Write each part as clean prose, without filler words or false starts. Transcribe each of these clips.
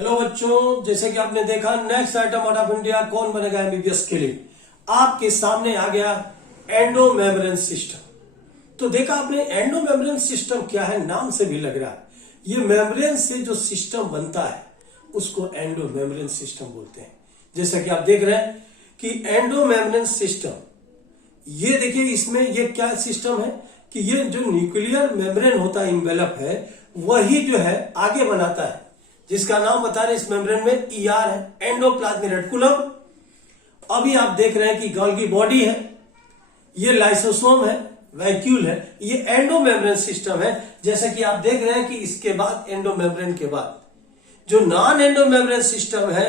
Hello बच्चों, जैसे कि आपने देखा next item out of India कौन बनेगा एमबीबीएस के लिए, आपके सामने आ गया एंडो मेम्ब्रेन सिस्टम। तो देखा आपने एंडो मेम्ब्रेन सिस्टम क्या है, नाम से भी लग रहा है ये मेम्ब्रेन से जो सिस्टम बनता है उसको एंडो मेम्ब्रेन सिस्टम बोलते हैं। जैसा कि आप देख रहे हैं कि एंडो मेम्ब्रेन सिस्टम, ये देखिए इसमें ये क्या सिस्टम है कि ये जो न्यूक्लियर मेम्ब्रेन होता है, इन्वेलप है, वही जो है आगे बनाता है, जिसका नाम बता रहे इस मेम्ब्रेन में ईआर है, एंडोप्लाज्मिक रेटिकुलम। अभी आप देख रहे हैं कि गोल्गी बॉडी है, ये लाइसोसोम है, वैक्यूल है, ये एंडो मेम्ब्रेन सिस्टम है। जैसा कि आप देख रहे हैं कि इसके बाद एंडो मेम्ब्रेन के बाद जो नॉन एंडो मेम्ब्रेन सिस्टम है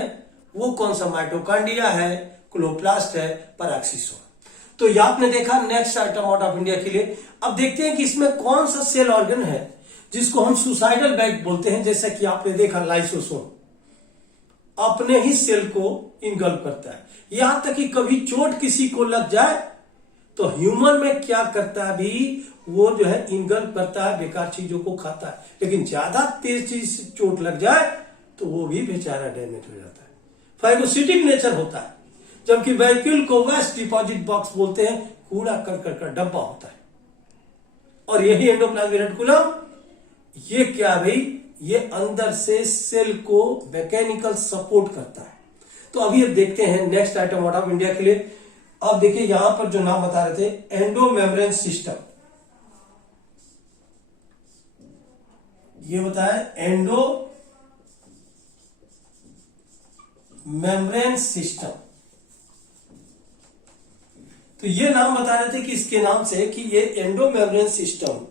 वो कौन सा, माइटोकॉन्ड्रिया है, क्लोरोप्लास्ट है, पैराक्सीसोम। तो ये आपने देखा next item out of India के लिए। अब देखते हैं कि इसमें कौन सा सेल ऑर्गन है जिसको हम सुसाइडल बैग बोलते हैं। जैसा कि आपने देखा लाइसोसोम अपने ही सेल को इनगल्फ करता है, यहां तक कि कभी चोट किसी को लग जाए तो ह्यूमन में क्या करता है भी, वो जो है इनगल्फ करता है, बेकार चीजों को खाता है। लेकिन ज्यादा तेज चीज से चोट लग जाए तो वो भी बेचारा डैमेज हो जाता है, फाइगोसिटिक नेचर होता है। जबकि वैक्यूल को वेस्ट डिपॉजिट बॉक्स बोलते हैं, कूड़ा करकट का डब्बा होता है। और यही एंडोप्लाज्मिक रेटिकुलम, ये क्या भाई, ये अंदर से सेल को मैकेनिकल सपोर्ट करता है। तो अभी अब देखते हैं next item out of India के लिए। अब देखिए यहां पर जो नाम बता रहे थे एंडो मेम्ब्रेन सिस्टम, ये बताया एंडो मेम्ब्रेन सिस्टम। तो ये नाम बता रहे थे कि इसके नाम से कि ये endo membrane system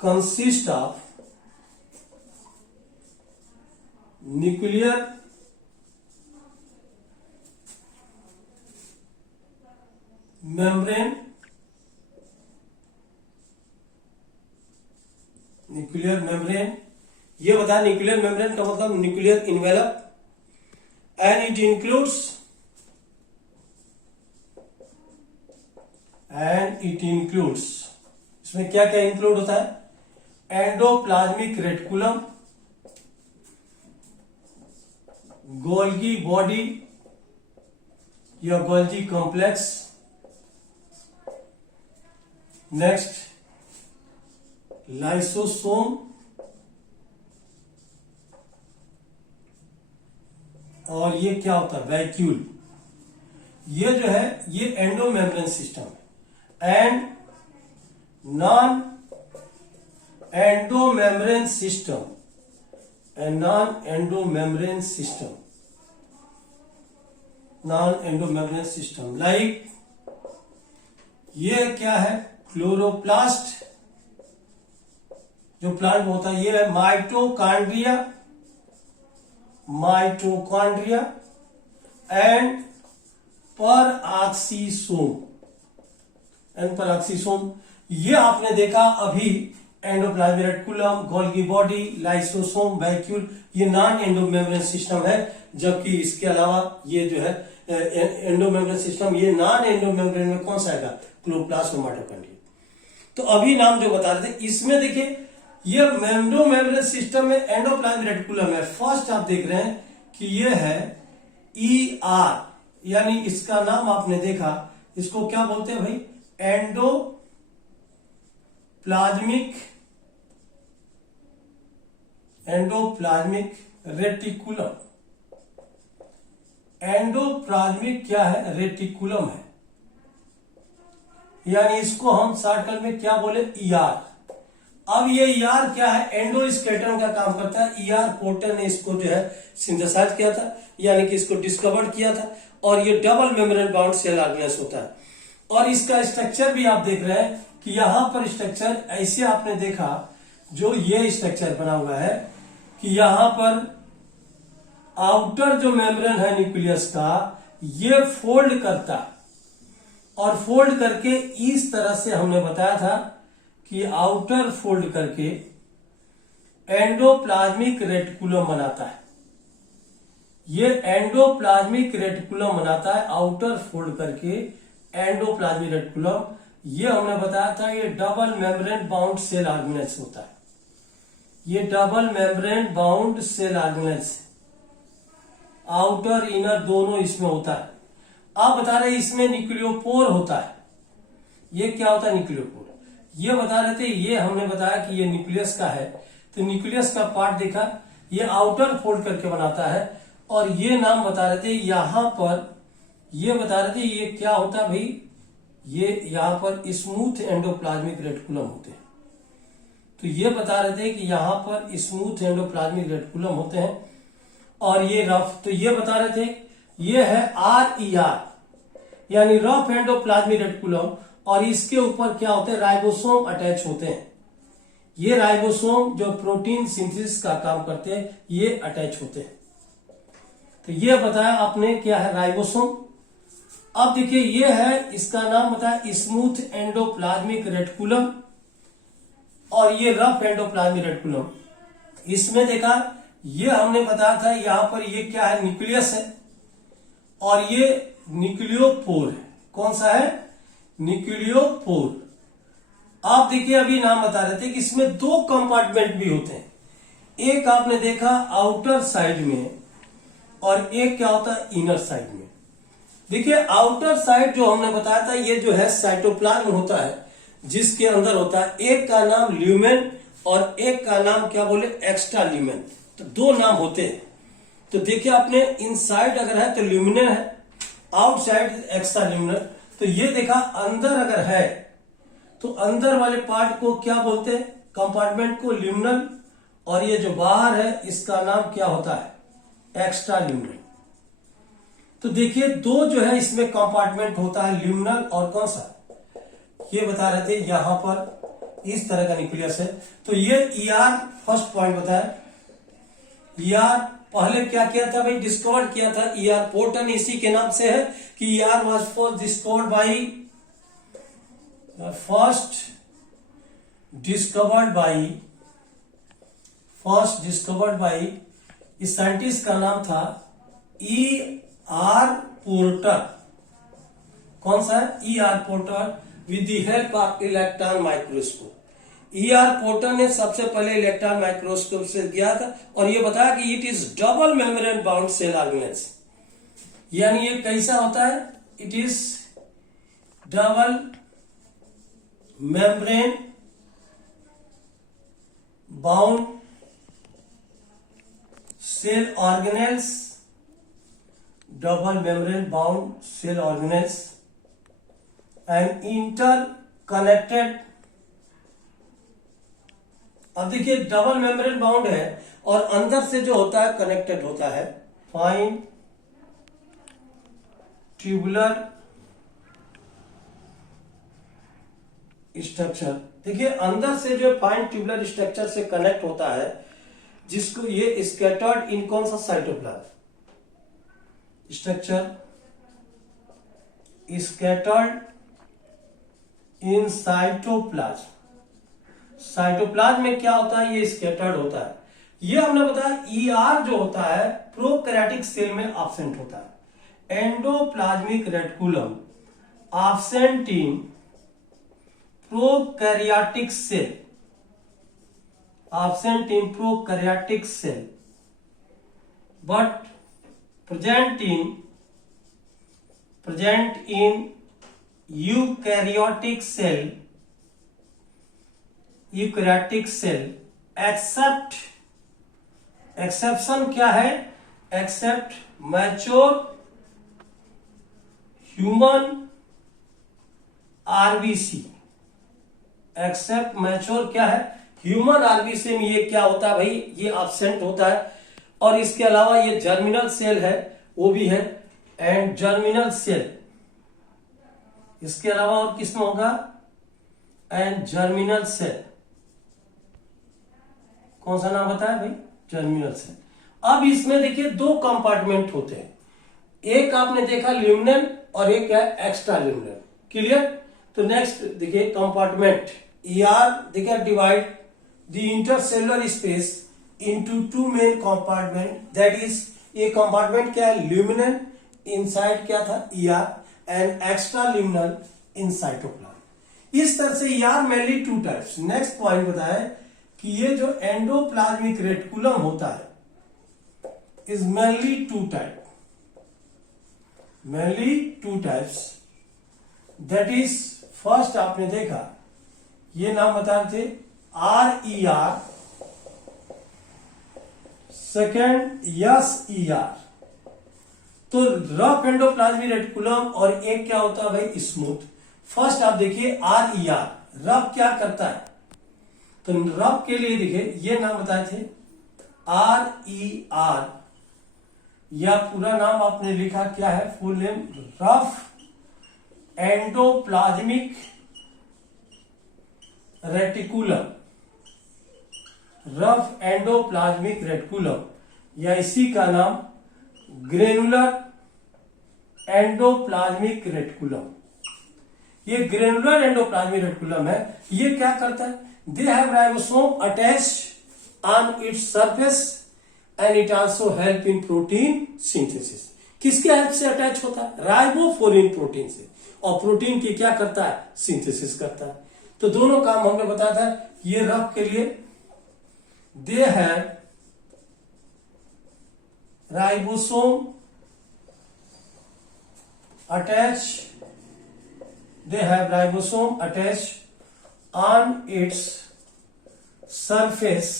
consist of nuclear membrane, ये बताया न्यूक्लियर मेम्ब्रेन का मतलब nuclear envelope, and it includes इसमें क्या क्या इंक्लूड होता है, एंडोप्लाज्मिक रेटिकुलम, गोल्गी बॉडी या गोल्गी कॉम्प्लेक्स, नेक्स्ट लाइसोसोम, और ये क्या होता है, वैक्यूल। ये जो है ये एंडो मेम्ब्रेन सिस्टम है। And non endo membrane system like ये क्या है, क्लोरोप्लास्ट जो प्लांट में होता है, ये है माइटोकॉन्ड्रिया एंड पैराक्सीसोम। ये आपने देखा अभी endoplasmic reticulum, Golgi body, lysosome, vacuole, ये नॉन एंडो मेम्ब्रेन सिस्टम है। जबकि इसके अलावा ये जो है एंडो मेम्ब्रेन सिस्टम, ये नॉन एंडो मेम्ब्रेन में कौन सा आएगा, क्लोरोप्लास्ट और माइटोकॉन्ड्रिया। तो अभी नाम जो बता रहे थे इसमें देखिए ये एंडो मेम्ब्रेन सिस्टम में एंडोप्लाज्मिक रेटिकुलम है। फर्स्ट आप देख रहे हैं कि ये है ईआर, यानी इसका नाम आपने देखा, इसको क्या बोलते हैं भाई, एंडोप्लाज्मिक रेटिकुलम। एंडोप्लाज्मिक क्या है, रेटिकुलम है, यानी इसको हम शॉर्टकट में क्या बोले, ईआर। अब ये ईआर क्या है, एंडोस्केलेटन का काम करता है। ईआर पोर्टर ने इसको जो है सिंथेसाइज किया था, यानी कि इसको डिस्कवर किया था। और ये डबल मेम्ब्रेन बाउंड सेल ऑर्गेनेस होता है। और इसका स्ट्रक्चर भी आप देख रहे हैं कि यहां पर स्ट्रक्चर ऐसे आपने देखा, जो ये स्ट्रक्चर बना हुआ है कि यहां पर आउटर जो मेम्ब्रेन है न्यूक्लियस का, ये फोल्ड करता है, और फोल्ड करके इस तरह से हमने बताया था कि आउटर फोल्ड करके एंडोप्लाज्मिक रेटिकुलम बनाता है। ये एंडोप्लाज्मिक रेटिकुलम बनाता है, आउटर फोल्ड करके एंडोप्लाज्मिक रेटिकुलम। ये हमने बताया था ये double membrane bound cell organelles होता है। ये double membrane bound cell organelles, outer inner दोनों इसमें होता है। आप बता रहे इसमें न्यूक्लियोपोर होता है। ये क्या होता है न्यूक्लियोपोर, ये बता रहे थे, ये हमने बताया कि ये न्यूक्लियस का है। तो न्यूक्लियस का पार्ट देखा, ये आउटर फोल्ड करके बनाता है। और ये नाम बता रहे थे यहां पर, ये बता रहे थे ये क्या होता है भाई, ये यहां पर स्मूथ एंडोप्लाज्मिक रेटिकुलम होते हैं। तो ये बता रहे थे कि यहां पर स्मूथ एंडोप्लाज्मिक रेटिकुलम होते हैं और ये रफ। तो ये बता रहे थे ये है RER यानी रफ एंडोप्लाज्मिक रेटिकुलम, और इसके ऊपर क्या होते हैं, राइबोसोम अटैच होते हैं। ये राइबोसोम जो प्रोटीन सिंथेसिस का काम करते हैं ये अटैच होते हैं। तो ये बताया आपने क्या है राइबोसोम। अब देखिए ये है, इसका नाम बताया स्मूथ एंडोप्लाज्मिक रेटिकुलम और ये रफ एंडोप्लाज्मिक रेटिकुलम। इसमें देखा, ये हमने बताया था यहां पर ये क्या है, न्यूक्लियस है और ये न्यूक्लियोपोर है। कौन सा है, न्यूक्लियोपोर। आप देखिए अभी नाम बता रहे थे कि इसमें दो कंपार्टमेंट भी होते हैं। एक आपने देखा आउटर साइड में और एक क्या होता है इनर साइड में। देखिए आउटर साइड जो हमने बताया था ये जो है साइटोप्लाज्म होता है, जिसके अंदर होता है, एक का नाम ल्यूमेन और एक का नाम क्या बोले एक्स्ट्रा ल्यूमेन। तो दो नाम होते हैं। तो देखिए आपने इनसाइड अगर है तो ल्यूमिनर है, आउटसाइड एक्स्ट्रा ल्यूमिनर। तो ये देखा अंदर अगर है तो अंदर वाले पार्ट को क्या बोलते हैं, कंपार्टमेंट को ल्यूमिनल, और ये जो बाहर है इसका नाम क्या होता है, एक्स्ट्रा ल्यूमिनल। तो देखिए दो जो है इसमें कंपार्टमेंट होता है, ल्यूमिनल और कौन सा, ये बता रहे थे यहां पर इस तरह का न्यूक्लियस है। तो ये ER फर्स्ट पॉइंट बताया। ER पहले क्या किया था भाई, डिस्कवर किया था। ER पोर्टन इसी के नाम से है कि ER was first discovered by इस साइंटिस्ट का नाम था ER पोर्टर। कौन सा है, ER porter, with the help of electron microscope. ER porter ने सबसे पहले इलेक्ट्रॉन माइक्रोस्कोप से किया था और ये बताया कि it is double membrane bound cell organelles, यानी ये कैसा होता है, it is double membrane bound cell organelles, double membrane bound cell organelles and interconnected. अब देखिए डबल मेम्ब्रेन बाउंड है और अंदर से जो होता है कनेक्टेड होता है, फाइन ट्यूबुलर स्ट्रक्चर। देखिए अंदर से जो फाइन ट्यूबुलर स्ट्रक्चर से कनेक्ट होता है, जिसको ये स्कैटर्ड इन कौन सा cytoplasm, structure scattered in cytoplasm. Cytoplasm में क्या होता है, ये स्कैटर्ड होता है। ये हमने बताया ER जो होता है प्रोकैरियोटिक सेल में एब्सेंट होता है। Endoplasmic reticulum absent in prokaryotic cell, absent in prokaryotic cell but present in eukaryotic cell except, exception क्या है, except mature human RBC, except mature क्या है, ह्यूमन RBC में ये क्या होता है भाई, ये एब्सेंट होता है। और इसके अलावा ये जर्मिनल सेल है, वो भी है, एंड जर्मिनल सेल, इसके अलावा और किसमें होगा, एंड जर्मिनल सेल। कौन सा नाम बताया भाई, जर्मिनल सेल। अब इसमें देखिए दो कंपार्टमेंट होते हैं, एक आपने देखा ल्यूमिनल और एक है एक्स्ट्रा ल्यूमिनल, क्लियर। तो नेक्स्ट देखिए कंपार्टमेंट ER देखिए divide the intercellular space into two main compartment, that is ये कंपार्टमेंट क्या है, ल्यूमिनल, इनसाइड क्या था ER, and extra luminal in cytoplasm. इस तरह से ER mainly two types. Next point बताया कि ये जो एंडोप्लाज्मिक रेटिकुलम होता है is mainly two types. That is first आपने देखा ये नाम बता रहे थे RER, सेकेंड SER। तो रफ एंडोप्लाज्मिक रेटिकुलम और एक क्या होता है भाई स्मूथ। फर्स्ट आप देखिए RER, रफ क्या करता है, तो रफ के लिए देखिए ये नाम बताए थे RER, या पूरा नाम आपने लिखा क्या है, full name rough endoplasmic reticulum, rough endoplasmic reticulum, या इसी का नाम ग्रेनुलर एंडोप्लाज्मिक रेटिकुलम। ये ग्रेनुलर एंडोप्लाज्मिक रेटिकुलम है, ये क्या करता है, they have ribosome attached on its surface and it also help in protein synthesis. किसके हेल्प से अटैच होता है, राइबोफ्लोरिन प्रोटीन से, और प्रोटीन की क्या करता है, सिंथेसिस करता है। तो दोनों काम हमने बताया था। ये रफ के लिए they have ribosome attached, they have ribosome attached on its surface,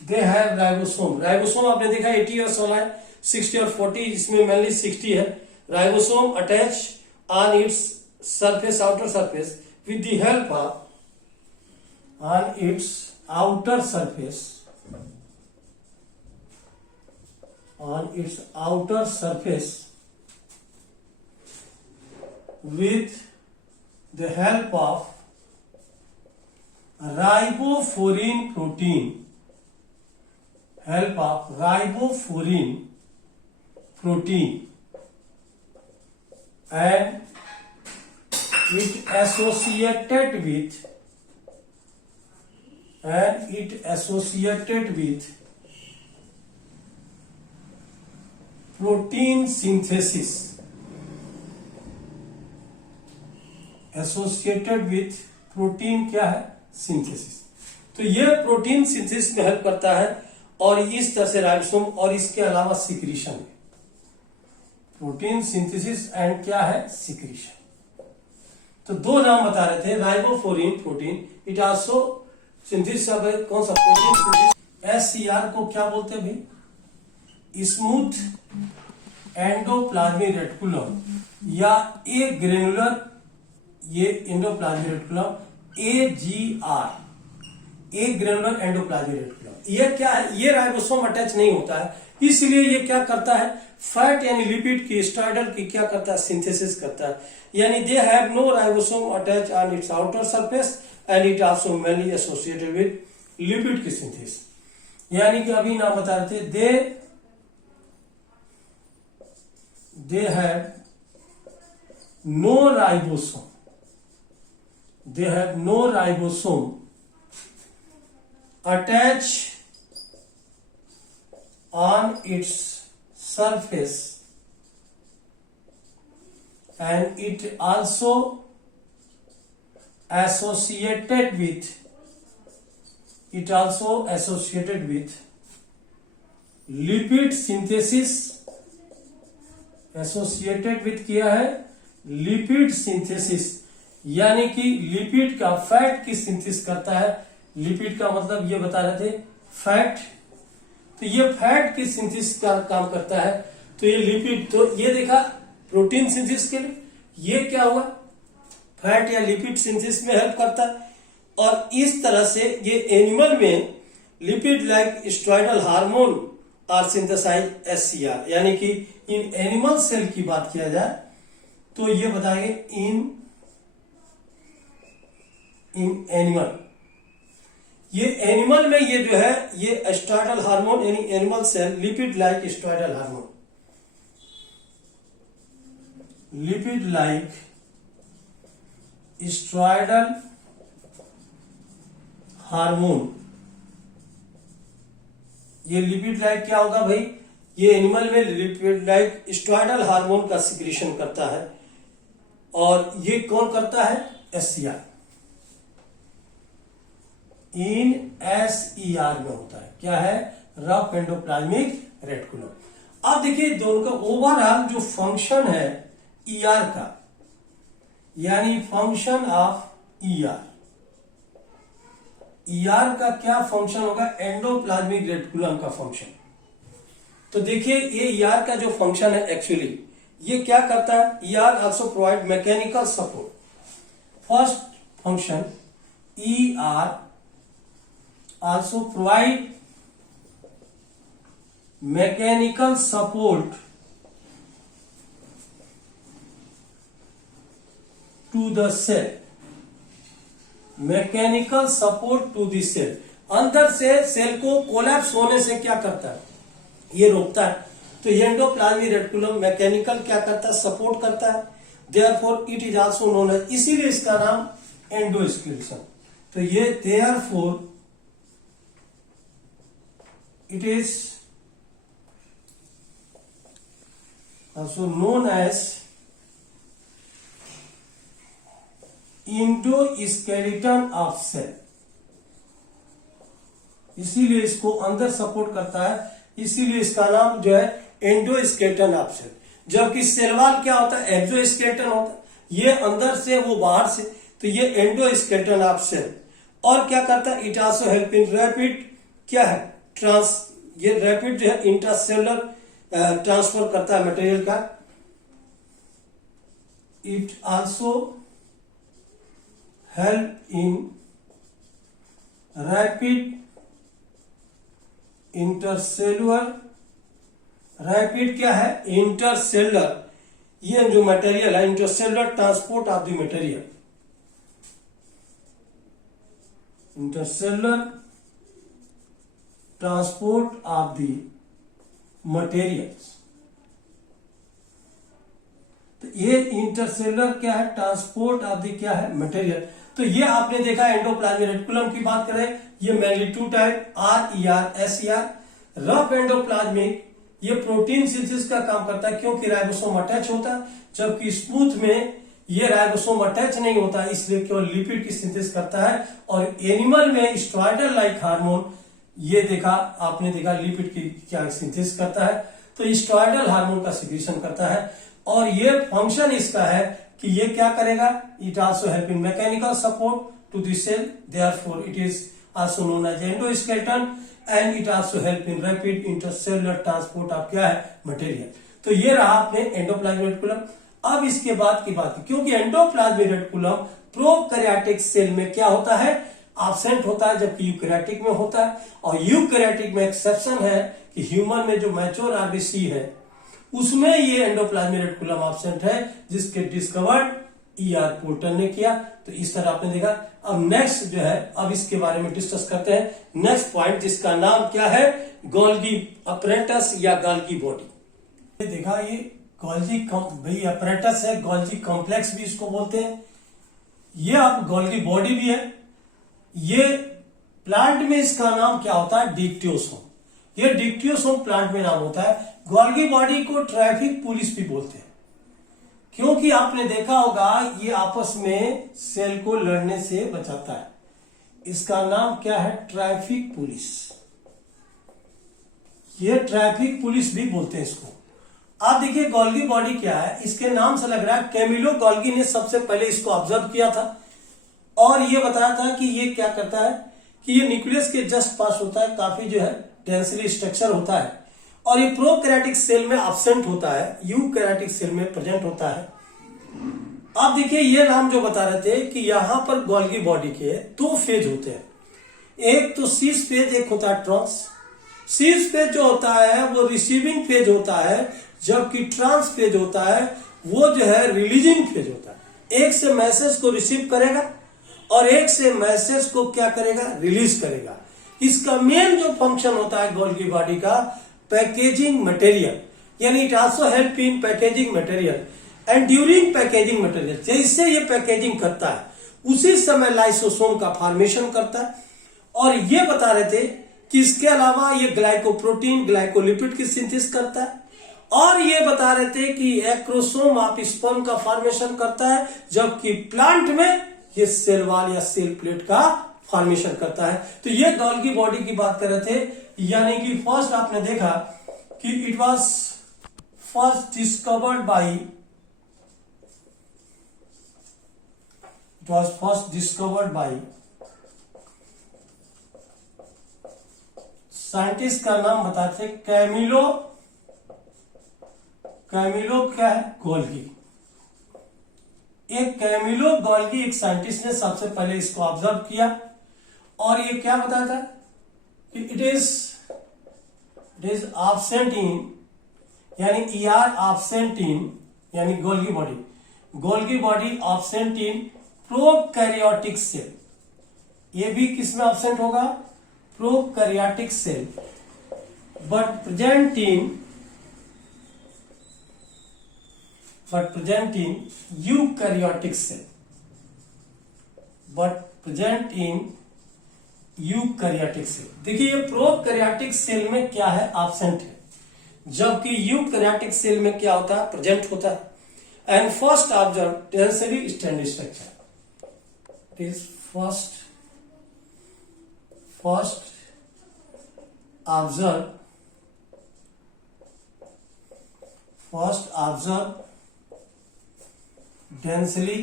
they have ribosome आपने देखा 80 और 16 है, 60 और 40, इसमें मेनली 60 है। Ribosome attach on its surface, outer surface, with the help of on its outer surface, on its outer surface with the help of riboflavin protein, and it associated with protein synthesis, associated with protein क्या है, synthesis. तो ये protein synthesis में help करता है, और इस तरह से राइबोसोम, और इसके अलावा सिक्रीशन है, प्रोटीन सिंथेसिस एंड क्या है, सिक्रीशन। तो दो नाम बता रहे थे, राइबोफ्लोरिन प्रोटीन, इट आल्सो सिंथेसिस, कौन सा प्रोटीन सिंथेसिस। SCR को क्या बोलते हैं भाई, स्मूथ एंडोप्लाज्मिक रेटिकुलम, या ए ग्रेनुलर, ये एंडोप्लाज्मिक रेटिकुलम, AGR, ए ग्रेनुलर एंडोप्लाज्मिक रेटिकुलम। ये क्या है, ये राइबोसोम अटैच नहीं होता है, इसलिए ये क्या करता है, फैट यानी लिपिड की, स्टार्डल की क्या करता है, सिंथेसिस करता है। यानी they have no ribosome attach on its outer surface and it also mainly associated with lipid की सिंथेसिस। यानी कि अभी नाम बता रहे थे, they have no ribosome, attached on its surface, and it also associated with lipid synthesis, associated with किया है लिपिड सिंथेसिस, यानी कि लिपिड का, फैट की सिंथेसिस करता है। लिपिड का मतलब ये बता रहे थे फैट, तो ये फैट की सिंथेसिस का काम करता है। तो ये लिपिड, तो ये देखा प्रोटीन सिंथेसिस के लिए, ये क्या हुआ, फैट या लिपिड सिंथेसिस में हेल्प करता है। और इस तरह से ये एनिमल में lipid like steroidal hormone are synthesize SCR, यानी कि इन एनिमल सेल की बात किया जाए तो ये बताएंगे इन एनिमल, ये एनिमल में ये जो है ये स्टेरॉयडल हार्मोन, यानी animal cell lipid like steroidal hormone, lipid like steroidal hormone, ये लिपिड लाइक क्या होगा भाई, ये एनिमल में लिपिड लाइक स्टेरॉयडल हार्मोन का सिक्रीशन करता है, और ये कौन करता है, SCR। इन SER में होता है। क्या है? Rough endoplasmic reticulum. अब देखिए दोनों का ओवरऑल जो फंक्शन है ER का, यानी फंक्शन ऑफ ER का क्या फंक्शन होगा? एंडोप्लाज्मिक रेटिकुलम का फंक्शन। तो देखिए ये ER का जो फंक्शन है एक्चुअली ये क्या करता है? ER also provide mechanical support. First function ER also provide mechanical support to the cell. Mechanical support to the cell, अंदर से सेल को कोलैप्स होने से क्या करता है? ये रोकता है। तो एंडोप्लाज्मिक रेटिकुलम मैकेनिकल क्या करता है? सपोर्ट करता है। Therefore it is also known as, इसीलिए इसका नाम एंडोस्केलेटन। तो ये therefore it is also known as endoskeleton of cell. इसीलिए इसको अंदर सपोर्ट करता है, इसीलिए इसका नाम जो है एंडोस्केलेटन ऑफ सेल। जबकि सेल वॉल क्या होता है? एक्सोस्केलेटन होता है, ये अंदर से वो बाहर से। तो ये एंडोस्केलेटन ऑफ सेल। और क्या करता है? It also help in rapid क्या है? ये रैपिड जो है इंट्रासेलुलर ट्रांसफर करता है मटेरियल का। It also help in rapid intercellular, rapid क्या है? इंटरसेलुलर, ये जो मटेरियल है intercellular transport of the material, intercellular transport of the materials. तो ये इंटरसेलुलर क्या है? ट्रांसपोर्ट ऑफ द क्या है? मटेरियल। तो ये आपने देखा एंडोप्लाज्मिक रेटिकुलम की बात करें, ये mainly two type RER SER। Rough endoplasmic ये प्रोटीन सिंथेसिस का काम करता है क्योंकि राइबोसोम अटैच होता है, जबकि स्मूथ में ये राइबोसोम अटैच नहीं होता, इसलिए केवल लिपिड की सिंथेसिस करता है। और एनिमल में स्टेरॉयडल लाइक हार्मोन, ये देखा आपने देखा लिपिड की क्या सिंथेसिस करता है, तो स्टेरॉयडल हार्मोन का सिक्रीशन करता है। और ये फंक्शन इसका है कि ये क्या करेगा? It also help in mechanical support to the cell, therefore it is also known as endoskeleton and it also help in rapid intercellular transport of क्या है? मटेरियल। तो ये रहा आपने एंडोप्लाज्मिक रेटिकुलम। अब इसके बाद की बात, क्योंकि एंडोप्लाज्मिक रेटिकुलम प्रोकैरियोटिक सेल में क्या होता है? एब्सेंट होता है, जबकि यूकैरियोटिक में होता है। और यूकैरियोटिक में एक्सेप्शन है कि ह्यूमन में जो मैच्योर आरबीसी है उसमें ये एंडोप्लाज्मिक रेटिकुलम एब्सेंट है, जिसके डिस्कवर्ड ER पोर्टर ने किया। तो इस तरह आपने देखा। अब नेक्स्ट जो है, अब इसके बारे में डिस्कस करते हैं। नेक्स्ट पॉइंट जिसका नाम क्या है? गोल्गी अपरेटस या गोल्गी बॉडी। देखा ये गोल्गी भाई अपरेटस है, गोल्गी कॉम्प्लेक्स भी इसको बोलते हैं। ये आप गोल्गी बॉडी भी है। ये प्लांट में इसका नाम क्या होता है? डिक्टियोसोम। ये डिक्टियोसोम प्लांट में नाम होता है। गोल्गी बॉडी को ट्रैफिक पुलिस भी बोलते हैं, क्योंकि आपने देखा होगा ये आपस में सेल को लड़ने से बचाता है। इसका नाम क्या है? Traffic police. ये ट्रैफिक पुलिस भी बोलते हैं इसको। आप देखिए गोल्गी बॉडी क्या है, इसके नाम से लग रहा है कैमिलो गोल्गी ने सबसे पहले इसको ऑब्जर्व किया था और ये बताया था कि ये क्या करता है कि ये न्यूक्लियस के जस्ट पास होता है, काफी जो है डेंसली स्ट्रक्चर होता है और ये प्रोकैरियोटिक सेल में एब्सेंट होता है, यूकैरियोटिक सेल में प्रेजेंट होता है। आप देखिए ये नाम जो बता रहे थे कि यहां पर गोल्गी बॉडी के दो फेज होते हैं, एक तो सीज फेज, एक होता है ट्रांस। सीज फेज जो होता है वो रिसीविंग फेज होता है, जबकि ट्रांस फेज होता है वो जो है रिलीजिंग फेज होता है। एक से मैसेज को रिसीव करेगा और एक से मैसेज को क्या करेगा? रिलीज करेगा। इसका मेन जो फंक्शन होता है गोल्गी बॉडी का, पैकेजिंग मटेरियल, यानी it also help in packaging material and during packaging material. जैसे ये पैकेजिंग करता है उसी समय लाइसोसोम का फॉर्मेशन करता है। और ये बता रहे थे कि इसके अलावा ये ग्लाइकोप्रोटीन, ग्लाइकोलिपिड की सिंथेसिस करता है। और ये बता रहे थे कि एक्रोसोम ऑफ स्पर्म का फॉर्मेशन करता है, जबकि प्लांट में ये सेल वॉल या सेल प्लेट का फॉर्मेशन करता है। तो ये गोल्गी बॉडी की बात कर रहे थे, यानी कि फर्स्ट आपने देखा कि it was first discovered by scientist का नाम बताते कैमिलो क्या है, गोल्गी। एक कैमिलो गोल्गी एक साइंटिस्ट ने सबसे पहले इसको ऑब्जर्व किया और ये क्या बताया था कि इट इज एब्सेंट इन, यानी एब्सेंट इन, यानी Golgi body absent in prokaryotic cell. ये भी किसमें एब्सेंट होगा, prokaryotic cell, but present in eukaryotic cell, देखिए ये प्रोकैरियोटिक सेल में क्या है, एब्सेंट है, जबकि यूकैरियोटिक सेल में क्या होता है, प्रेजेंट होता है। And first observe densely stand structure, it is first observe densely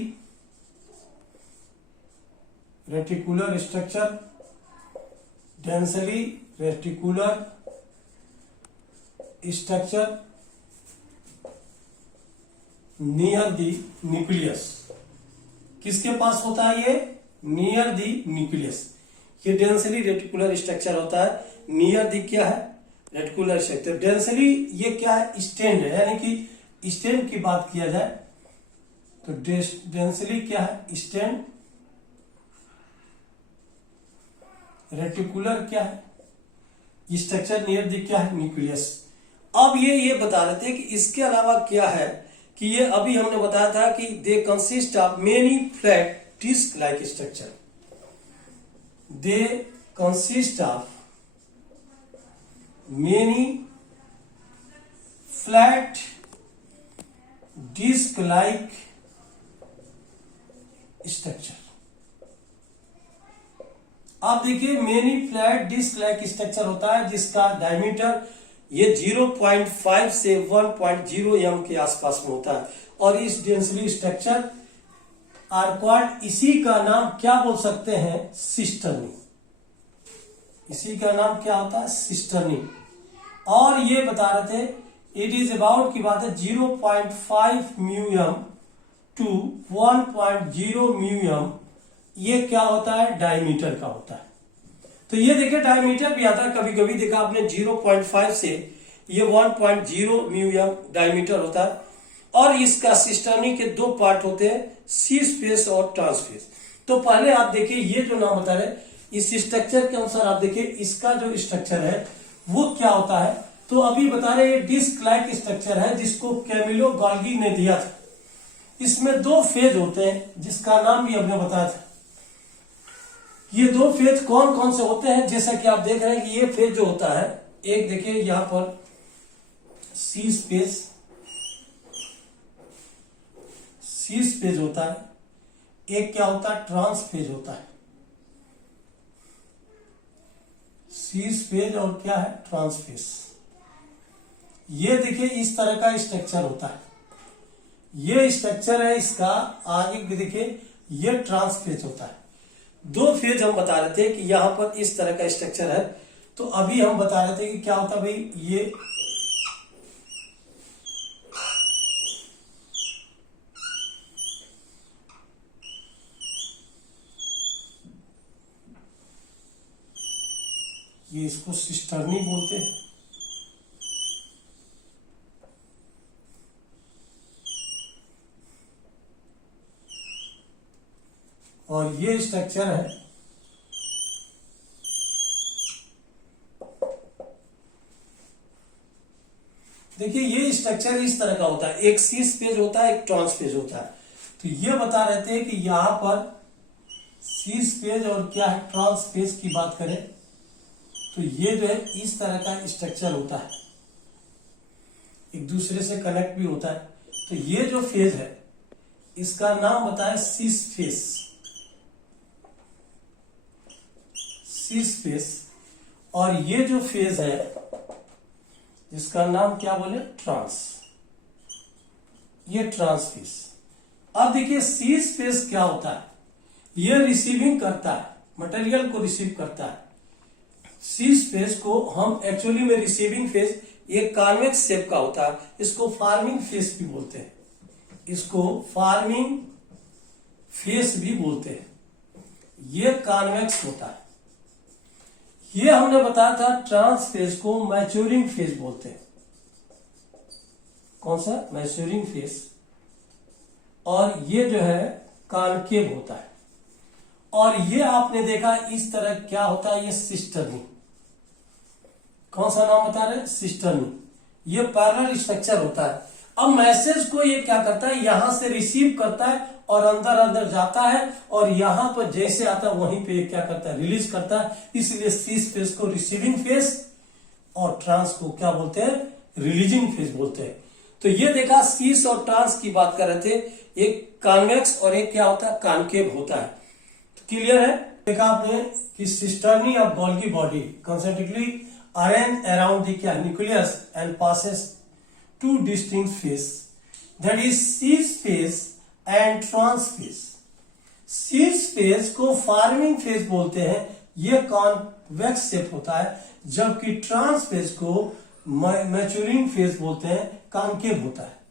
reticular structure near the nucleus. किसके पास होता है ये, नियर दी न्यूक्लियस। ये डेंसली रेटिकुलर स्ट्रक्चर होता है, नियर दी क्या है, रेटिकुलर स्ट्रक्चर। डेंसली ये क्या है, स्टैंड है, यानी कि स्टैंड की बात किया जाए तो डेंसली क्या है, स्टैंड, रेटिकुलर क्या है, स्ट्रक्चर नियर दी क्या है, न्यूक्लियस। अब ये बता रहे थे कि इसके अलावा क्या है, कि ये अभी हमने बताया था कि they consist of many flat disc like structure, they consist of many flat disc like structure. आप देखिए many flat disc like structure होता है जिसका डायमीटर ये 0.5 से 1.0 एम के आसपास में होता है, और इस डेंसली स्ट्रक्चर आर कॉल्ड, इसी का नाम क्या बोल सकते हैं, सिस्टर्नी। इसी का नाम क्या होता है, सिस्टर्नी। और ये बता रहे थे इट इज अबाउट की बात है 0.5 म्यूएम टू 1.0 म्यूएम, ये क्या होता है, डायमीटर का होता है। तो ये देखिए डायमीटर भी आता है, कभी कभी देखा आपने 0.5 से ये 1.0 म्यूएम डायमीटर होता है। और इसका सिस्टर्नी के दो पार्ट होते हैं, सी स्पेस और ट्रांसफेस। तो पहले आप देखिए ये जो नाम बता रहे, इस स्ट्रक्चर के अनुसार आप देखिए इसका जो स्ट्रक्चर है वो क्या होता है। तो अभी बता रहे डिस्क लाइक स्ट्रक्चर है जिसको कैमिलो गोल्गी ने दिया था। इसमें दो फेज होते हैं जिसका नाम भी हमने बताया था। ये दो फेज कौन कौन से होते हैं, जैसा कि आप देख रहे हैं कि ये फेज जो होता है, एक देखिए यहां पर सी स्पेस होता है, एक क्या होता है, ट्रांस फेज होता है। सी स्पेस और क्या है, ट्रांस फेज। ये देखिए इस तरह का स्ट्रक्चर होता है, ये स्ट्रक्चर है इसका। आगे देखिए ये ट्रांस फेज होता है। दो फेज हम बता रहे थे कि यहां पर इस तरह का स्ट्रक्चर है। तो अभी हम बता रहे थे कि क्या होता है भाई, ये इसको सिस्टर्नी बोलते हैं। और ये स्ट्रक्चर है देखिए, ये स्ट्रक्चर इस तरह का होता है, एक सी स्पेस होता है, एक ट्रांस फेज होता है। तो ये बता रहे थे कि यहां पर सी स्पेस और क्या है, ट्रांस फेज की बात करें तो ये जो है इस तरह का स्ट्रक्चर होता है, एक दूसरे से कनेक्ट भी होता है। तो ये जो फेज है इसका नाम बताया सिस फेज। सीस फेस, और ये जो फेज है जिसका नाम क्या बोले, ट्रांस, ये ट्रांस फेज। अब देखिए सीस फेज क्या होता है, ये रिसीविंग करता है, मटेरियल को रिसीव करता है। सीस फेज को हम एक्चुअली में रिसीविंग फेज, ये कॉन्वेक्स शेप का होता है, इसको फार्मिंग फेज भी बोलते हैं, इसको फार्मिंग फेज भी बोलते हैं। ये कॉन्वेक्स होता है। ये हमने बताया था ट्रांस फेज को मैच्योरिंग फेज बोलते हैं। कौन सा, मैच्योरिंग फेज। और ये जो है कॉनकेव होता है। और ये आपने देखा इस तरह क्या होता है, ये सिस्टर्नी। कौन सा नाम बता रहे हैं, सिस्टर्नी। ये पैरेलल स्ट्रक्चर होता है। अब मैसेज को ये क्या करता है, यहां से रिसीव करता है और अंदर अंदर जाता है, और यहां पर जैसे आता है वहीं पे क्या करता है, रिलीज करता है। इसलिए सीस फेज को रिसीविंग फेज और ट्रांस को क्या बोलते हैं, रिलीजिंग फेज बोलते हैं। तो ये देखा सीस और ट्रांस की बात कर रहे थे, एक कॉन्वेक्स और एक क्या होता है, कॉनकेव होता है। तो क्लियर है। देखा आपने कि cisternae of Golgi body concentrically arrange around the क्या, nucleus and passes two distinct phase, that is cis phase and trans phase. Cis phase को फार्मिंग फेज बोलते हैं, ये कॉन्वेक्स शेप होता है, जबकि ट्रांस फेज को मैच्योरिंग फेज बोलते हैं, कॉनकेव होता है।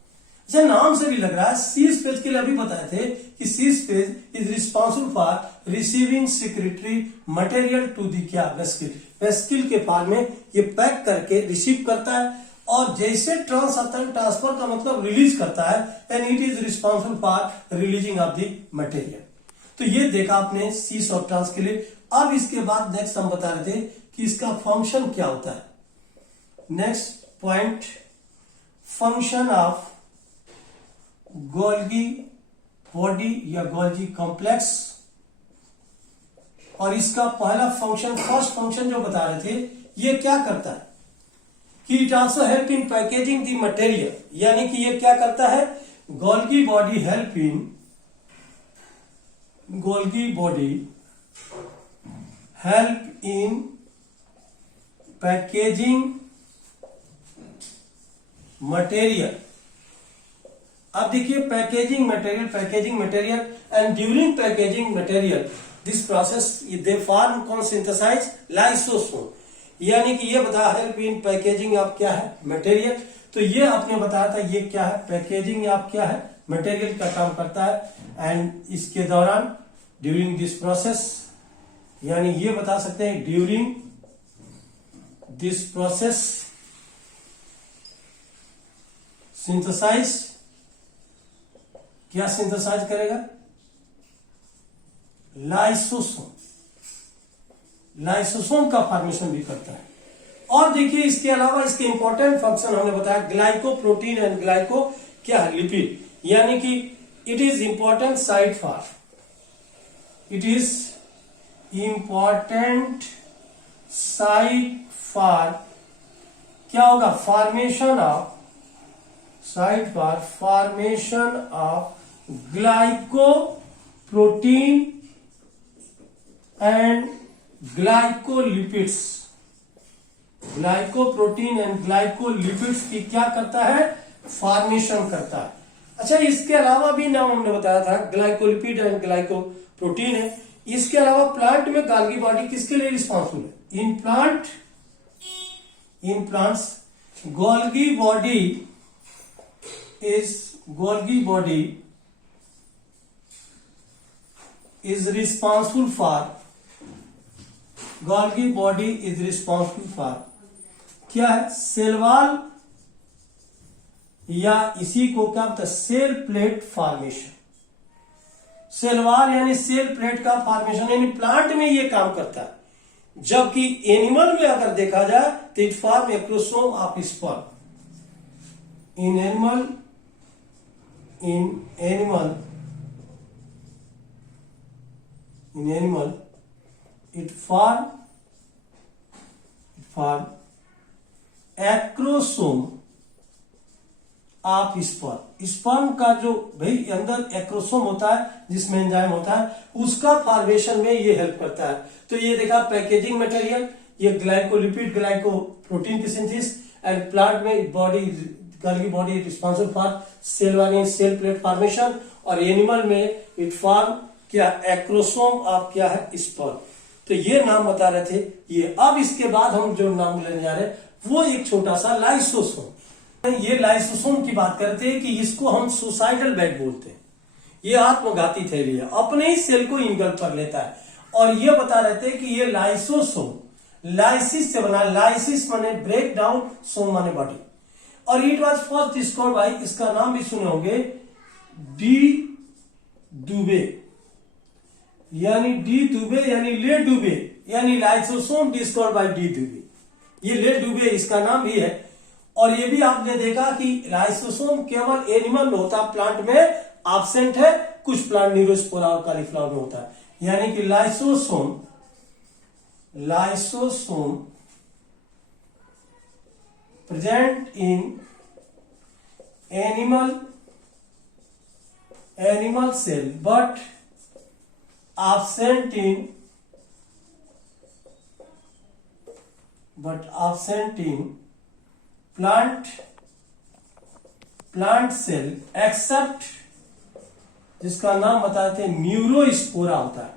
अच्छा, नाम से भी लग रहा है। सीस फेज के लिए अभी बताए थे कि cis phase is responsible for receiving secretory material to the क्या, वेस्किल। वेस्किल के फॉर्म में ये पैक करके रिसीव करता है, और जैसे ट्रांस आता है, ट्रांसफर का मतलब रिलीज करता है, and it is responsible for releasing of the material. तो ये देखा आपने सीस और ट्रांस के लिए। अब इसके बाद नेक्स्ट हम बता रहे थे कि इसका फंक्शन क्या होता है। Next point, function of Golgi body या गोल्गी कॉम्प्लेक्स। और इसका पहला फंक्शन, फर्स्ट फंक्शन जो बता रहे थे, ये क्या करता है कि it also help in packaging the material, यानी कि ये क्या करता है, Golgi body help in, Golgi body help in packaging material. अब देखिए packaging material and during packaging material this process they form कौन, सिंथेसाइज लाइसोसोम, यानी कि ये बता हेल्प इन पैकेजिंग ऑफ क्या है, मटेरियल। तो ये आपने बताया था, ये क्या है, पैकेजिंग ऑफ क्या है, मटेरियल का काम करता है। एंड इसके दौरान ड्यूरिंग दिस प्रोसेस, यानी ये बता सकते हैं ड्यूरिंग दिस प्रोसेस सिंथेसाइज, क्या सिंथेसाइज करेगा, लाइसोसोम, लाइसोसोम का फॉर्मेशन भी करता है। और देखिए इसके अलावा इसके इंपॉर्टेंट फंक्शन हमने बताया, ग्लाइकोप्रोटीन एंड ग्लाइको क्या है, लिपिड, यानी कि it is important site for, it is important site for क्या होगा, formation of, site for formation of glycoprotein and glycolipids. Glycoprotein and glycolipids की क्या करता है, फॉर्मेशन करता है। अच्छा, इसके अलावा भी नाम हमने बताया था, ग्लाइकोलिपिड एंड ग्लाइकोप्रोटीन है। इसके अलावा प्लांट में गोल्गी बॉडी किसके लिए रिस्पॉन्सिबल है, in plants Golgi body is responsible for, Golgi body is responsible for क्या है, सेल वॉल, या इसी को क्या होता है, cell plate formation. Cell wall यानी सेल प्लेट का फॉर्मेशन, यानी प्लांट में ये काम करता है। जबकि एनिमल में अगर देखा जाए तो it form acrosome of sperm. In animal it form acrosome of sperm. Sperm का जो भाई अंदर एक्रोसोम होता है जिसमें एंजाइम होता है उसका फॉर्मेशन में ये हेल्प करता है। तो ये देखा पैकेजिंग मटेरियल, ये ग्लाइकोलिपिड ग्लाइकोप्रोटीन की सिंथेसिस एंड प्लांट में बॉडी गर्ल की बॉडी रिस्पॉन्सिबल फॉर सेल वाली सेल प्लेट फॉर्मेशन और एनिमल में इट फॉर्म क्या एक्रोसोम ऑफ क्या है स्पर्म। तो ये नाम बता रहे थे ये। अब इसके बाद हम जो नाम लेने जा रहे हैं वो एक छोटा सा लाइसोसोम। ये लाइसोसोम की बात करते हैं कि इसको हम सुसाइडल बैग बोलते हैं। ये आत्मघाती थैली है, अपने ही सेल को इनगल्फ कर लेता है। और ये बता रहे थे कि ये लाइसोसोम लाइसिस से बना, लाइसिस माने ब्रेक डाउन, सोम माने बॉडी। और it was first discovered by, इसका नाम भी सुने होंगे, डी दुबे, यानी डी दुबे यानी ले डुबे, यानी lysosome discovered by D Dubey. ये ले डुबे इसका नाम भी है। और ये भी आपने देखा कि लाइसोसोम केवल एनिमल में होता है, प्लांट में एब्सेंट है, कुछ प्लांट न्यूरोस्पोरा और कॉलीफ्लावर में होता है। यानी कि lysosome present in animal cell but absent in plant cell except, जिसका नाम बताते हैं न्यूरोस्पोरा होता है,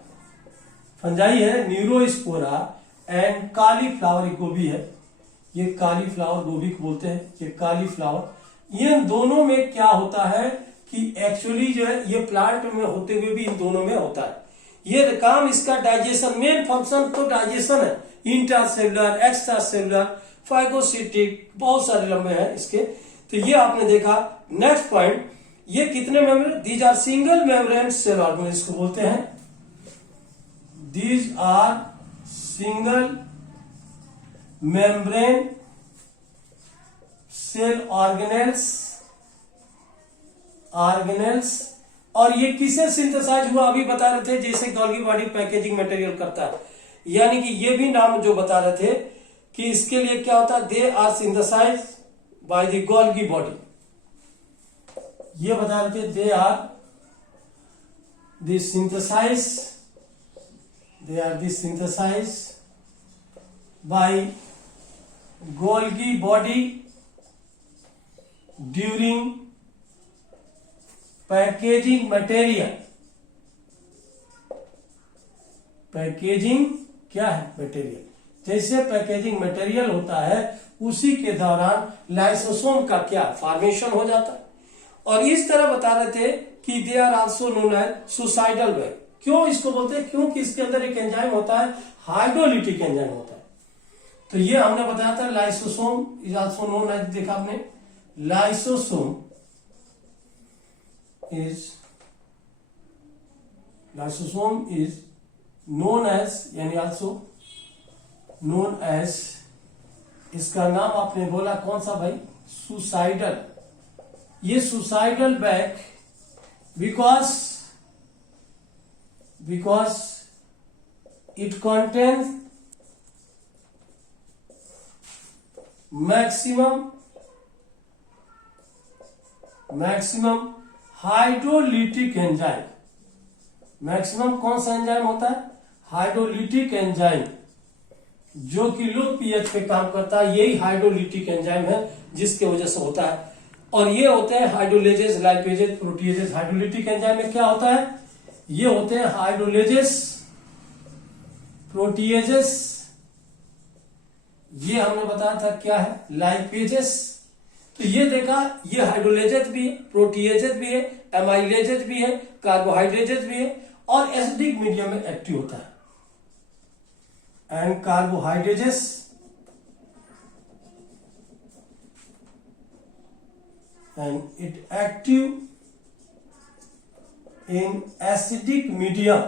फंजाई है न्यूरोस्पोरा, एंड कालीफ्लावर गोभी है, ये कालीफ्लावर गोभी को बोलते हैं, ये कालीफ्लावर। ये दोनों में क्या होता है कि एक्चुअली जो है ये प्लांट में होते हुए भी इन दोनों में होता है। ये काम इसका डाइजेशन, मेन फंक्शन तो डाइजेशन है, इंट्रासेलुलर, एक्स्ट्रा सेलुलर, फाइगोसिटिक, बहुत सारे लंबे हैं इसके। तो ये आपने देखा। नेक्स्ट पॉइंट, ये कितने membrane, these are single membrane cell organelle, इसको बोलते हैं these are single membrane cell organelles. और ये किसे सिंथेसाइज हुआ अभी बता रहे थे, जैसे गोल्गी बॉडी पैकेजिंग मटेरियल करता है। यानी कि ये भी नाम जो बता रहे थे कि इसके लिए क्या होता है, they are synthesize by the Golgi body. ये बता रहे थे they are the synthesize by Golgi body during packaging material. Packaging क्या है, मटेरियल। जैसे पैकेजिंग मटेरियल होता है उसी के दौरान लाइसोसोम का क्या फॉर्मेशन हो जाता है। और इस तरह बता रहे थे कि they are also known as suicidal bag. क्यों इसको बोलते हैं, क्योंकि इसके अंदर एक एंजाइम होता है, हाइड्रोलिटिक एंजाइम होता है। तो ये हमने बताया था lysosome is also known as, देखा आपने, लाइसोसोम is known as, यानी also known as, इसका नाम आपने बोला कौन सा भाई, सुसाइडल। ये suicidal bag because it contains maximum hydrolytic enzyme. Maximum कौन सा एंजाइम होता है, हाइड्रोलिटिक एंजाइम, जो कि लो पीएच पे काम करता है। यही हाइड्रोलिटिक एंजाइम है जिसके वजह से होता है। और ये होते हैं hydrolases, lipases, proteases. Hydrolytic enzyme में क्या होता है, ये होते हैं हाइड्रोलेजेस, प्रोटीएजेस, ये हमने बताया था क्या है, लाइपेजेस। तो ये देखा, ये हाइड्रोलेजेस भी है, प्रोटीएजेस भी है, एमाइलेजेस भी है, कार्बोहाइड्रेजेस भी है, और एसिडिक मीडियम में एक्टिव होता है। And carbohydrases and it active in acidic medium.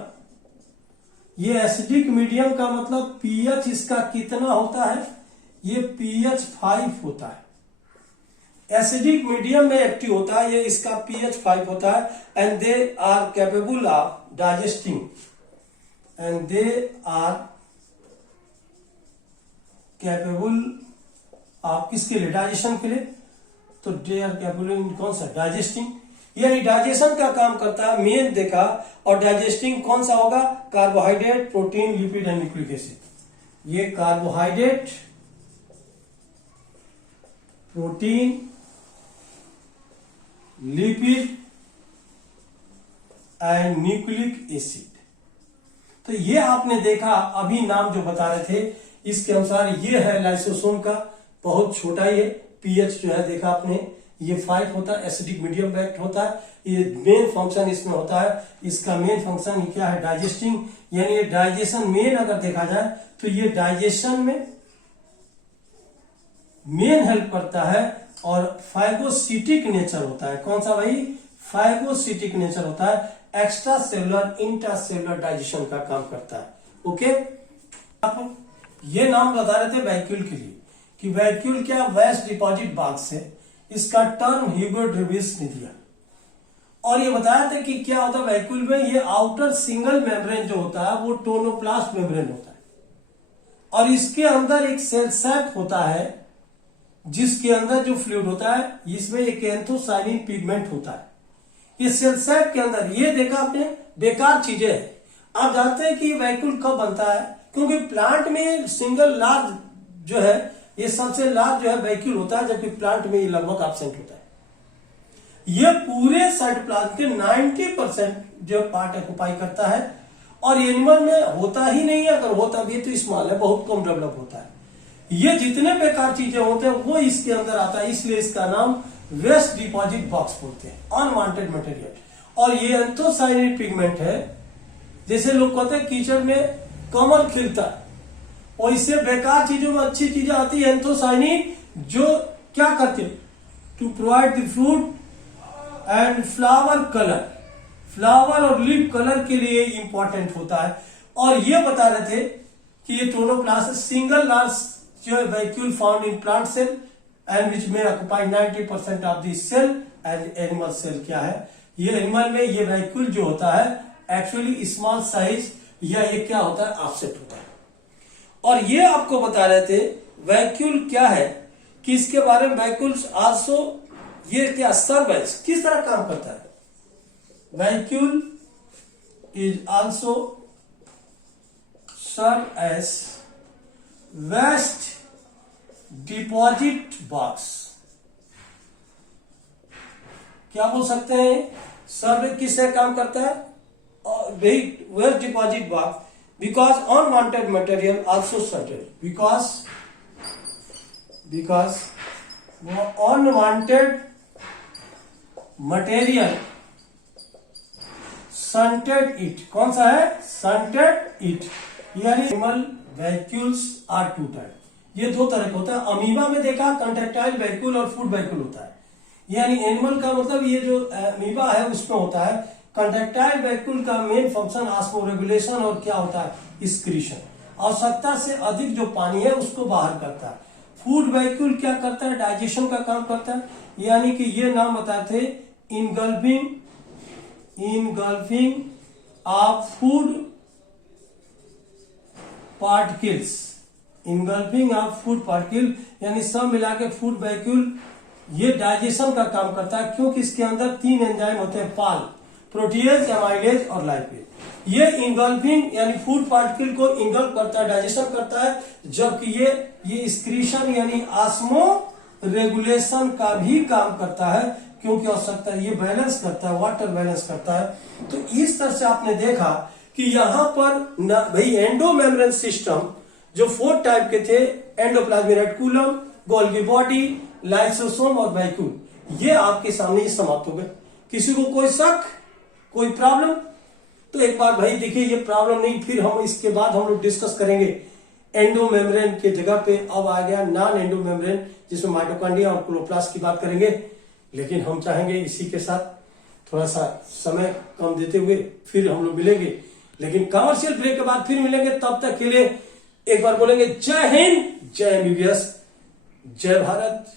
ये एसिडिक मीडियम का मतलब पीएच इसका कितना होता है, ये पीएच 5 होता है। एसिडिक मीडियम में एक्टिव होता है, ये इसका पीएच 5 होता है। And they are capable of digesting, and they are capable of किसके लिए, डाइजेशन के लिए। तो दे आर कैपेबल इन कौन सा, डाइजेस्टिंग, यानी डाइजेशन का काम करता है मेन देखा। और डाइजेस्टिंग कौन सा होगा, carbohydrate, protein, lipid and nucleic acid. ये carbohydrate, protein, lipid and nucleic acid. तो ये आपने देखा अभी नाम जो बता रहे थे इसके अनुसार ये है लाइसोसोम का, बहुत छोटा ये पीएच जो है देखा आपने, ये 5 होता है, एसिडिक मीडियम पैक्ट होता है। ये मेन फंक्शन इसमें होता है, इसका मेन फंक्शन क्या है, डाइजेस्टिंग, यानी ये डाइजेशन मेन अगर देखा जाए तो ये डाइजेशन में मेन हेल्प करता है। और फाइगोसिटिक नेचर होता है, कौन सा भाई, फाइगोसिटिक नेचर होता है, एक्स्ट्रा सेलुलर इंट्रासेलुलर डाइजेशन का काम करता है। ओके, आप ये नाम बता रहे थे वैक्यूल के लिए कि वैक्यूल क्या, वेस्ट डिपॉजिट बॉक्स है, इसका टर्म ह्यूगो ड्रेविस ने दिया। और ये बताया था कि क्या होता है वैक्यूल में, ये आउटर सिंगल मेम्ब्रेन जो होता है वो टोनोप्लास्ट मेम्ब्रेन होता है, और इसके अंदर एक सेल सैक होता है जिसके अंदर जो फ्लूइड होता है इसमें एक एंथोसाइनिन पिगमेंट होता है। ये सेल सैक के अंदर ये देखा आपने बेकार चीजें है। आप जानते हैं कि वैक्यूल कब बनता है, क्योंकि प्लांट में सिंगल लार्ज जो है, ये सबसे लार्ज जो है वैक्यूल होता है, जबकि प्लांट में ये लगभग एब्सेंट होता है। ये पूरे साइटोप्लाज्म के 90% जो पार्ट ऑक्युपाई करता है, और एनिमल में होता ही नहीं है, अगर होता भी तो स्मॉल है, बहुत कम डेवलप होता है। ये जितने बेकार चीजें होते हैं वो इसके अंदर आता है, इसलिए इसका नाम वेस्ट डिपॉजिट बॉक्स बोलते हैं, अनवांटेड मटेरियल। और ये एंथोसाइनिन पिगमेंट है, जैसे लोग कहते हैं कीचड़ में कमल खिलता है, और इससे बेकार चीजों में अच्छी चीजें आती है एंथोसाइनिन, जो क्या करते हैं, to provide the fruit and flower colour, flower और लीफ कलर के लिए इंपॉर्टेंट होता है। और ये बता रहे थे कि ये टोनोप्लास्ट सिंगल लार्ज जो vacuole found in plant cell and which में occupy 90% of the cell and animal cell. क्या है, ये एनिमल में ये वैक्यूल जो होता है एक्चुअली स्मॉल साइज या ये क्या होता है, ऑफसेट होता है। और ये आपको बता रहे थे वैक्यूल क्या है, कि इसके बारे में वैक्यूल्स आल्सो, ये क्या सर्व एज, किस तरह काम करता है, vacuole is also serve as waste deposit box. क्या बोल सकते हैं, सर्व किससे काम करता है, waste deposit box, because unwanted material also sated, because वो अनवांटेड मटेरियल सन्टेड इट, कौन सा है, सन्टेड इट, यानी animal vacuoles are two type, ये दो तरह का होता है। अमीबा में देखा कंट्रेक्टाइल वैक्यूल और फूड वैक्यूल होता है, यानी एनिमल का मतलब ये जो अमीबा है उसमें होता है। कंट्रेक्टाइल वैक्यूल का मेन फंक्शन ऑस्मोरेगुलेशन और क्या होता है, स्क्रीशन, आवश्यकता से अधिक जो पानी है उसको बाहर करता है। फूड वैक्यूल क्या करता है, डाइजेशन का काम करता है, यानी कि ये नाम बताते engulfing of food particles, engulfing of food particle, यानी सब मिला के फूड वैक्यूल ये डाइजेशन का काम करता है, क्योंकि इसके अंदर 3 एंजाइम होते हैं, पाल, प्रोटीएज, एमाइलेज और लाइपेज। ये इंगल्फिंग यानी फूड पार्टिकल को इंगल्फ करता है, डाइजेशन करता है, जबकि ये स्क्रीशन यानी ऑस्मो रेगुलेशन का भी काम करता है, क्योंकि आवश्यकता ये बैलेंस करता है, वाटर बैलेंस करता है। तो इस तरह से आपने देखा कि यहां पर भाई एंडोमेम्ब्रेन सिस्टम जो 4 टाइप के थे, endoplasmic reticulum, Golgi body, lysosome और वैक्यूल, ये आपके सामने ही समाप्त हो गए। किसी को कोई शक, कोई प्रॉब्लम? तो एक बार भाई देखिए, ये प्रॉब्लम नहीं, फिर हम इसके बाद हम लोग डिस्कस करेंगे एंडोमेम्ब्रेन के जगह पे अब आ गया नॉन एंडोमेम्ब्रेन, जिसमें माइटोकॉन्ड्रिया और क्लोरोप्लास्ट की बात करेंगे। लेकिन हम चाहेंगे इसी के साथ थोड़ा सा समय कम देते हुए फिर हम लोग मिलेंगे, लेकिन कमर्शियल ब्रेक के बाद फिर मिलेंगे। तब तक के लिए एक बार बोलेंगे जय हिंद, जय एमबीबीएस, जय भारत।